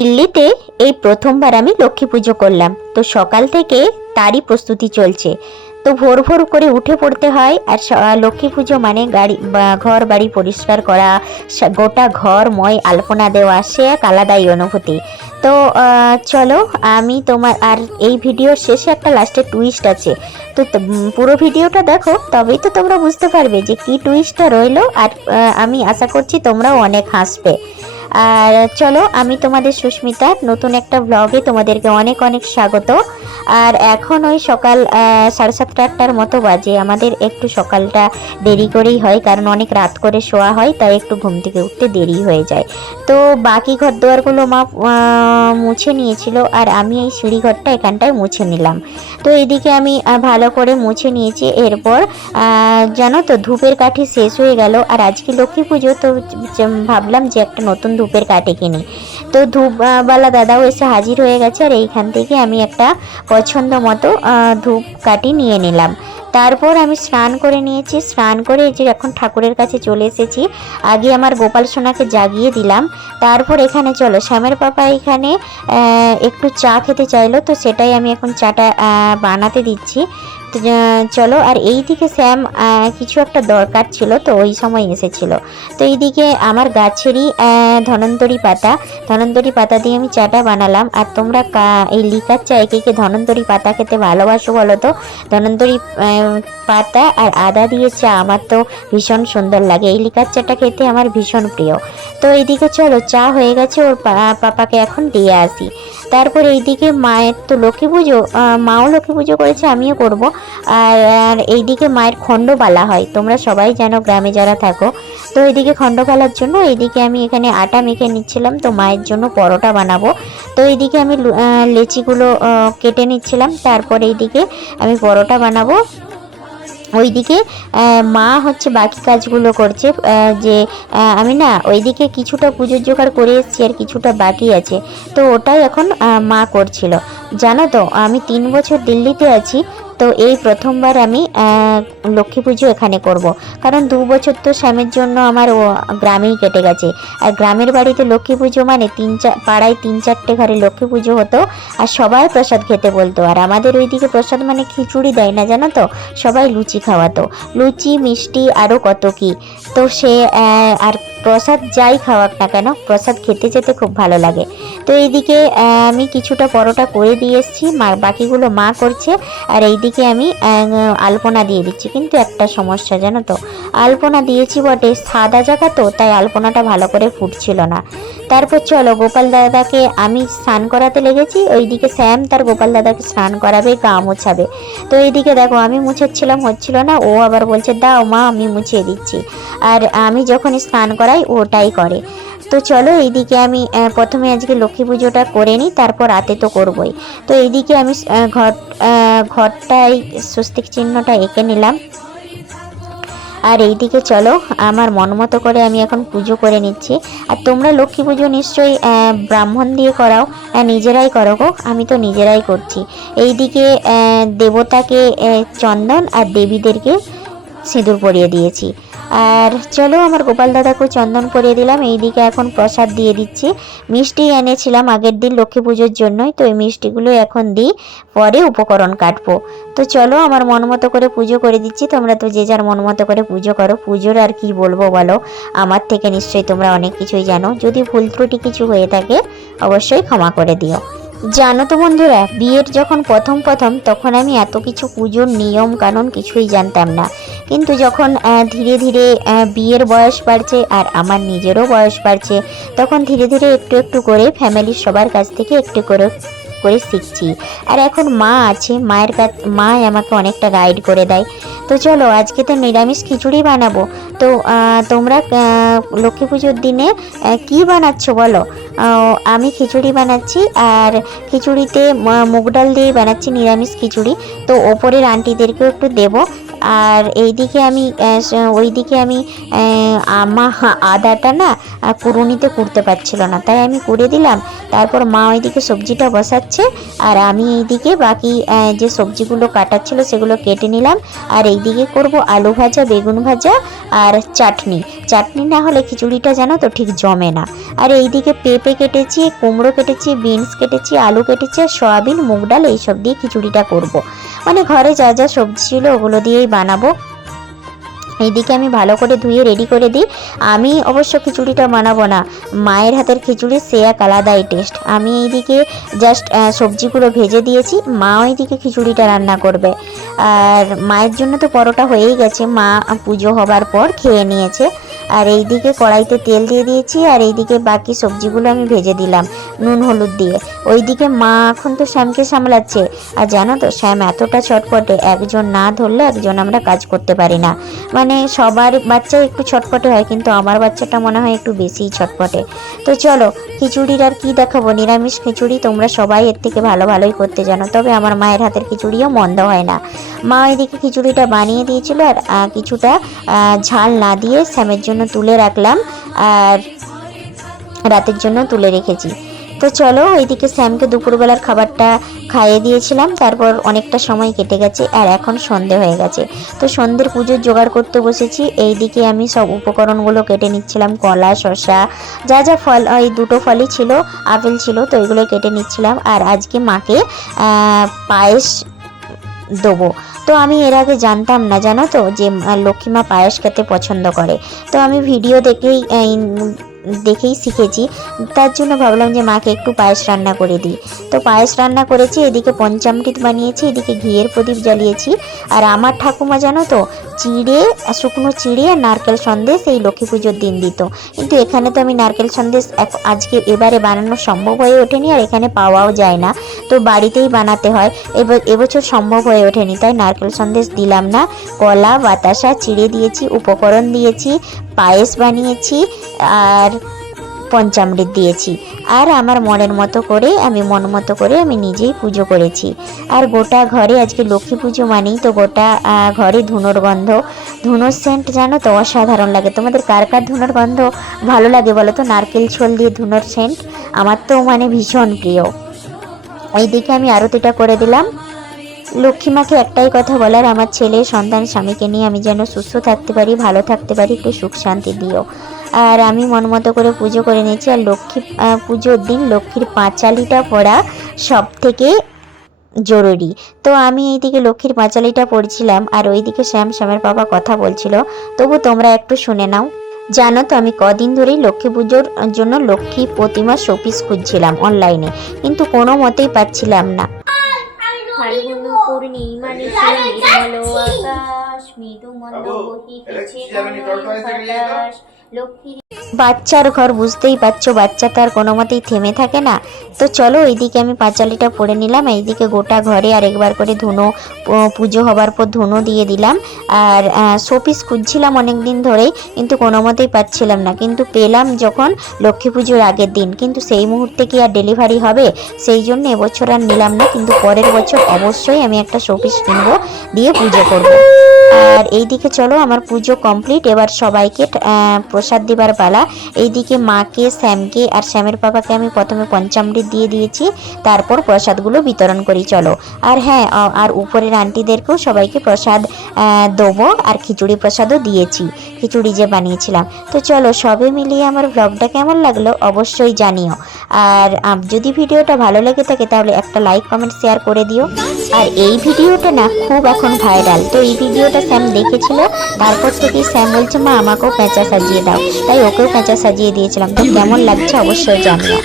দিল্লিতে এই প্রথমবার আমি লক্ষ্মী পুজো করলাম। তো সকাল থেকে তারই প্রস্তুতি চলছে। তো ভোর ভোর করে উঠে পড়তে হয় আর লক্ষ্মী পুজো মানে গাড়ি ঘর বাড়ি পরিষ্কার করা গোটা ঘর ময় আলপনা দেওয়া, সে এক আলাদাই অনুভূতি। তো চলো আমি তোমার, আর এই ভিডিওর শেষে একটা লাস্টে টুইস্ট আছে। তো পুরো ভিডিওটা দেখো, তবেই তো তোমরা বুঝতে পারবে যে কি টুইস্টটা রইল আর আমি আশা করছি তোমরাও অনেক হাসবে। আর চলো, আমি তোমাদের সুস্মিতা, নতুন একটা ব্লগে তোমাদেরকে অনেক অনেক স্বাগত। আর এখন ওই সকাল সাড়ে সাতটা আটটার মতো বাজে। আমাদের একটু সকালটা দেরি করেই হয়, কারণ অনেক রাত করে শোয়া হয়, তাই একটু ঘুম থেকে উঠতে দেরি হয়ে যায়। তো বাকি ঘর দুয়ারগুলো মা, মুছে নিয়েছিল, আর আমি এই সিঁড়ি ঘরটা এখানটায় মুছে নিলাম। তো এদিকে আমি ভালো করে মুছে নিয়েছি। এরপর জানো তো, ধূপের কাঠি শেষ হয়ে গেল, আর আজকে লক্ষ্মী পুজো, তো ভাবলাম যে একটা নতুন ধূপের কাঠি কিনি। তো ধূপওয়ালা দাদাও এসে হাজির হয়ে গেছে আর এইখান থেকে আমি একটা পছন্দ মতো ধূপ কাটি নিয়ে নিলাম। তারপর আমি স্নান করে নিয়েছি। স্নান করে যে এখন ঠাকুরের কাছে চলে এসেছি। আগে আমার গোপাল সোনাকে জাগিয়ে দিলাম। তারপর এখানে চলো শ্যামের পাপা এখানে একটু চা খেতে চাইলো তো সেটাই আমি এখন চাটা বানাতে দিচ্ছি। চলো আর এই দিকে আহ, কিছু একটা দরকার ছিল তো ওই সময় এসেছিল। তো এইদিকে আমার গাছেরই ধনন্তরী পাতা। ধনন্তরী পাতা দিয়ে আমি চাটা বানালাম। আর তোমরা এই লিকার চা একে একে ধনন্তরী পাতা খেতে ভালোবাসো বলো তো? ধনন্তরী পাতা আর আদা দিয়ে চা আমার তো ভীষণ সুন্দর লাগে। এই লিকার চাটা খেতে আমার ভীষণ প্রিয়। তো এইদিকে চলো, চা হয়ে গেছে, ওর পাপাকে এখন দিয়ে আসি। তারপর এইদিকে মায়ের তো লক্ষ্মী পুজো মাও লক্ষ্মী পুজো করেছে, আমিও করব। আর আর এইদিকে মায়ের খণ্ডপালা হয়। তোমরা সবাই জানো, গ্রামে যারা থাকো, তো এইদিকে খণ্ডপালার জন্য এইদিকে আমি এখানে আটা মেখে নিচ্ছিলাম। তো মায়ের জন্য পরোটা বানাবো। তো এইদিকে আমি লেচিগুলো কেটে নিচ্ছিলাম। তারপর এইদিকে আমি পরোটা বানাবো। ওইদিকে মা হচ্ছে বাকি কাজগুলো করছে যে আমি না ওইদিকে কিছুটা পুজোর জোগাড় করে এসেছি আর কিছুটা বাকি আছে। তো ওটাই এখন মা করছিল। জানো তো, আমি তিন বছর দিল্লিতে আছি তো এই প্রথমবার আমি লক্ষ্মী পুজো এখানে করব। কারণ দু বছর তো স্বামীর জন্য আমার গ্রামেই কেটে গেছে। আর গ্রামের বাড়িতে লক্ষ্মী পুজো মানে তিন চার পাড়ায় তিন চারটে ঘরে লক্ষ্মী পুজো হতো। আর সবাই প্রসাদ খেতে বলতো। আর আমাদের ওইদিকে প্রসাদ মানে খিচুড়ি দেয় না, জানো তো? সবাই লুচি খাওয়াতো। লুচি, মিষ্টি আরও কত কি। তো সে আর প্রসাদ যাই খাওয়াক না কেন, প্রসাদ খেতে যেতে খুব ভালো লাগে। তো এইদিকে আমি কিছুটা পরোটা করে দিয়ে এসেছি, মা, বাকিগুলো মা করছে, আর এইদিকে আমি আলপনা দিয়ে দিচ্ছি, কিন্তু একটা সমস্যা, জানো তো। আলপনা দিয়েছি বটে, সাদা জায়গা তো, তাই আলপনাটা ভালো করে ফুটছিল না। তারপর চলো, গোপাল দাদাকে আমি স্নান করাতে লেগেছি, ওইদিকে স্যাম তার গোপাল দাদাকে স্নান করাবে, গা মোছাবে। তো এইদিকে দেখো, আমি মুছাচ্ছিলাম হচ্ছিল না, ও আবার বলছে, দাও মা, আমি মুছিয়ে দিচ্ছি। আর আমি যখন স্নান করাই, ওটাই করে। তো চলো, এইদিকে আমি প্রথমে আজকে লক্ষ্মী পুজোটা করে নিই, তারপর রাতে তো করবই। তো এইদিকে আমি ঘর ঘরটায় স্বস্তিক চিহ্নটা এঁকে নিলাম। আর এই দিকে চলো, আমার মন মতো করে আমি এখন পুজো করে নিচ্ছি। আর তোমরা লক্ষ্মী পুজো নিশ্চয়ই ব্রাহ্মণ দিয়ে করাও নিজেরাই করো গো, আমি তো নিজেরাই করছি। এই দিকে দেবতাকে চন্দন আর দেবীদেরকে সিঁদুর পরিয়ে দিয়েছি। আর চলো আমার গোপাল দাদাকে চন্দন পরিয়ে দিলাম। এইদিকে এখন প্রসাদ দিয়ে দিচ্ছি। মিষ্টি এনেছিলাম আগের দিন লক্ষ্মী পুজোর জন্যই, তো এই মিষ্টিগুলো এখন দিই। পরে উপকরণ কাটবো। তো চলো আমার মন মতো করে পুজো করে দিচ্ছি। তোমরা তো যে যার মন মতো করে পুজো করো। পুজোর আর কি বলব বলো? আমার থেকে নিশ্চয়ই তোমরা অনেক কিছুই জানো। যদি ভুল ত্রুটি কিছু হয়ে থাকে, অবশ্যই ক্ষমা করে দিও। জানো তো বন্ধুরা, বিয়ের যখন প্রথম প্রথম, তখন আমি এত কিছু পুজোর নিয়ম কানুন কিছুই জানতাম না। কিন্তু যখন ধীরে ধীরে বিয়ের বয়স বাড়ছে আর আমার নিজেরও বয়স বাড়ছে, তখন ধীরে ধীরে একটু একটু করে ফ্যামিলির সবার কাছ থেকে একটু করে করে শিখছি। আর এখন মা আছে, মায়ের কাছ মা আমাকে অনেকটা গাইড করে দেয়। তো চলো, আজকে তো নিরামিষ খিচুড়ি বানাবো। তো তোমরা লক্ষ্মী পুজোর দিনে কি বানাচ্ছ বলো? আমি খিচুড়ি বানাচ্ছি আর খিচুড়িতে মুগ ডাল দিয়ে বানাচ্ছি নিরামিষ খিচুড়ি। তো ওপরের আন্টিদেরকেও একটু দেবো। আর এইদিকে আমি ওইদিকে আমি আমা আদাটা না কুড়ুনিতে কুড়তে পারছিল না। তাই আমি কুড়ে দিলাম, তারপর মা ওইদিকে সবজিটা বসাচ্ছে, আর আমি এইদিকে বাকি যে সবজিগুলো কাটার ছিল সেগুলো কেটে নিলাম। আর এইদিকে করব আলু ভাজা, বেগুন ভাজা আর চাটনি। চাটনি না হলে খিচুড়িটা জানো তো ঠিক জমে না। আর এইদিকে পেঁপে কেটেছি, কুমড়ো কেটেছি, বিনস কেটেছি, আলু কেটেছি সয়াবিন, মুগ ডাল, এইসব দিয়ে খিচুড়িটা করব। মানে ঘরে যা যা সবজি ছিল ওগুলো দিয়েই বানাবো। এইদিকে আমি ভালো করে ধুয়ে রেডি করে দিই। আমি অবশ্য খিচুড়িটা বানাবো না। মায়ের হাতের খিচুড়ি সে এক আলাদাই টেস্ট আমি এইদিকে জাস্ট সবজিগুলো ভেজে দিয়েছি। মা ওইদিকে খিচুড়িটা রান্না করবে। আর মায়ের জন্য তো পরোটা হয়েই গেছে। মা পুজো হবার পর খেয়ে নিয়েছে। আর এইদিকে কড়াইতে তেল দিয়ে দিয়েছি, আর এইদিকে বাকি সবজিগুলো আমি ভেজে দিলাম, নুন, হলুদ দিয়ে। ওইদিকে মা এখন তো শ্যামকে সামলাচ্ছে। আর জানো তো, শ্যাম এতটা ছটপটে, একজন না ধরলে একজন আমরা কাজ করতে পারি না। মানে সবার বাচ্চা একটু ছটপটে হয়, কিন্তু আমার বাচ্চাটা মনে হয় একটু বেশিই ছটপটে। তো চলো, খিচুড়ির আর কি দেখাবো? নিরামিষ খিচুড়ি তোমরা সবাই এর থেকে ভালো ভালোই করতে জানো, তবে আমার মায়ের হাতের খিচুড়িও মন্দ হয় না। মা ওইদিকে খিচুড়িটা বানিয়ে দিয়েছিল, আর কিছুটা ঝাল না দিয়ে শ্যামের জন্য তুলে রাখলাম আর রাতের জন্য তুলে রেখেছি। তো চলো ওইদিকে স্যামকে দুপুরবেলার খাবারটা খাইয়ে দিয়েছিলাম, তারপর অনেকটা সময় কেটে গেছে আর এখন সন্ধে হয়ে গেছে। তো সন্ধ্যের পুজোর জোগাড় করতে বসেছি, এইদিকে আমি সব উপকরণগুলো কেটে নিচ্ছিলাম, কলা, শসা, যা যা ফল ওই দুটো ফলই ছিল, আপেল ছিল, তো ওইগুলো কেটে নিচ্ছিলাম। আর আজকে মাকে পায়েস দেবো। তো আমি এর আগে জানতাম না, জানো তো? যে লক্ষ্মী লক্ষ্মীমা পায়েস খেতে পছন্দ করে। তো আমি ভিডিও দেখেই দেখেই শিখেছি। তার জন্য ভাবলাম যে মাকে একটু পায়েস রান্না করে দিই। তো পায়েস রান্না করেছি, এদিকে পঞ্চামৃত বানিয়েছি, এদিকে ঘিয়ের প্রদীপ জ্বালিয়েছি। আর আমার ঠাকুমা জানো তো, চিড়ে, শুকনো চিড়ে আর নারকেল সন্দেশ এই লক্ষ্মী পুজোর দিন দিত। কিন্তু এখানে তো আমি নারকেল সন্দেশ আজকে এবারে বানানো সম্ভব হয়ে ওঠেনি আর এখানে পাওয়াও যায় না। তো বাড়িতেই বানাতে হয়। এব- এবছর সম্ভব হয়ে ওঠেনি, তাই নারকেল সন্দেশ দিলাম না। কলা, বাতাসা, চিড়ে দিয়েছি, উপকরণ দিয়েছি পায়েস বানিয়েছি আর পঞ্চামৃত দিয়েছি। আর আমার মনের মতো করে, আমি মন মতো করে আমি নিজেই পুজো করেছি। আর গোটা ঘরে, আজকে লক্ষ্মী পুজো মানেই তো গোটা ঘরে ধুনোর গন্ধ। ধুনোর সেন্ট জানো তো অসাধারণ লাগে। তোমাদের কার কার ধুনোর গন্ধ ভালো লাগে বলো তো? নারকেল ছোল দিয়ে ধুনোর সেন্ট আমার তো মানে ভীষণ প্রিয়। এইদিকে আমি আরতিটা করে দিলাম। লক্ষ্মীমাকে একটাই কথা বলার, আমার ছেলে, সন্তান, স্বামীকে নিয়ে আমি যেন সুস্থ থাকতে পারি, ভালো থাকতে পারি, একটু সুখ শান্তি দিও। আর আমি মন মতো করে পুজো করে নিয়েছি, আর লক্ষ্মী পুজোর দিন লক্ষ্মীর পাঁচালিটা পড়া সব থেকে জরুরি। তো আমি এইদিকে লক্ষ্মীর পাঁচালিটা পড়ছিলাম, আর ওইদিকে শ্যাম শ্যামের বাবা কথা বলছিল। তবু তোমরা একটু শুনে নাও। জানো তো, আমি কদিন ধরেই লক্ষ্মী পুজোর জন্য লক্ষ্মী প্রতিমা শোপিস খুঁজছিলাম অনলাইনে, কিন্তু কোনো মতেই পাচ্ছিলাম না। અગ્નિમની સમીર મલો આકાશ મેદુ મંદ ગોહિ છે বাচ্চার ঘর বুঝতেই পারছ, বাচ্চা তো আর কোনো মতেই থেমে থাকে না। তো চলো এইদিকে আমি পাঁচালিটা পড়ে নিলাম, এইদিকে গোটা ঘরে আর একবার করে ধুনো পুজো হবার পর ধুনো দিয়ে দিলাম। আর শোপিস খুঁজছিলাম অনেক দিন ধরেই, কিন্তু কোনো মতেই পাচ্ছিলাম না। কিন্তু পেলাম যখন লক্ষ্মী পুজোর আগের দিন। কিন্তু সেই মুহূর্তে কি আর ডেলিভারি হবে? সেই জন্য এবছর আর নিলাম না, কিন্তু পরের বছর অবশ্যই আমি একটা শোপিস কিনবো, দিয়ে পুজো করব। আর এইদিকে চলো, আমার পুজো কমপ্লিট। এবার সবাইকে প্রসাদ দেবার পালা। এইদিকে মাকে শ্যামকে আর শ্যামের বাবাকে আমি প্রথমে পঞ্চামৃত দিয়ে দিয়েছি, তারপর প্রসাদগুলো বিতরণ করি, চলো। আর হ্যাঁ আর উপরের আন্টিদেরকেও সবাইকে প্রসাদ দেবো আর খিচুড়ি প্রসাদও দিয়েছি, খিচুড়ি যে বানিয়েছিলাম। তো চলো সবে মিলিয়ে আমার ব্লগটা কেমন লাগল অবশ্যই জানিও। আর যদি ভিডিওটা ভালো লেগে থাকে তাহলে একটা লাইক কমেন্ট শেয়ার করে দিও। আর এই ভিডিওটা না খুব এখন ভাইরাল তো এই ভিডিওটা স্যাম দেখেছিল, তারপর থেকে স্যাম বলছে, মা, আমাকেও পেঁচা সাজিয়ে দাও। তাই ওকেও কাঁচা সাজিয়ে দিয়েছিলাম। তো কেমন লাগছে অবশ্যই জানিও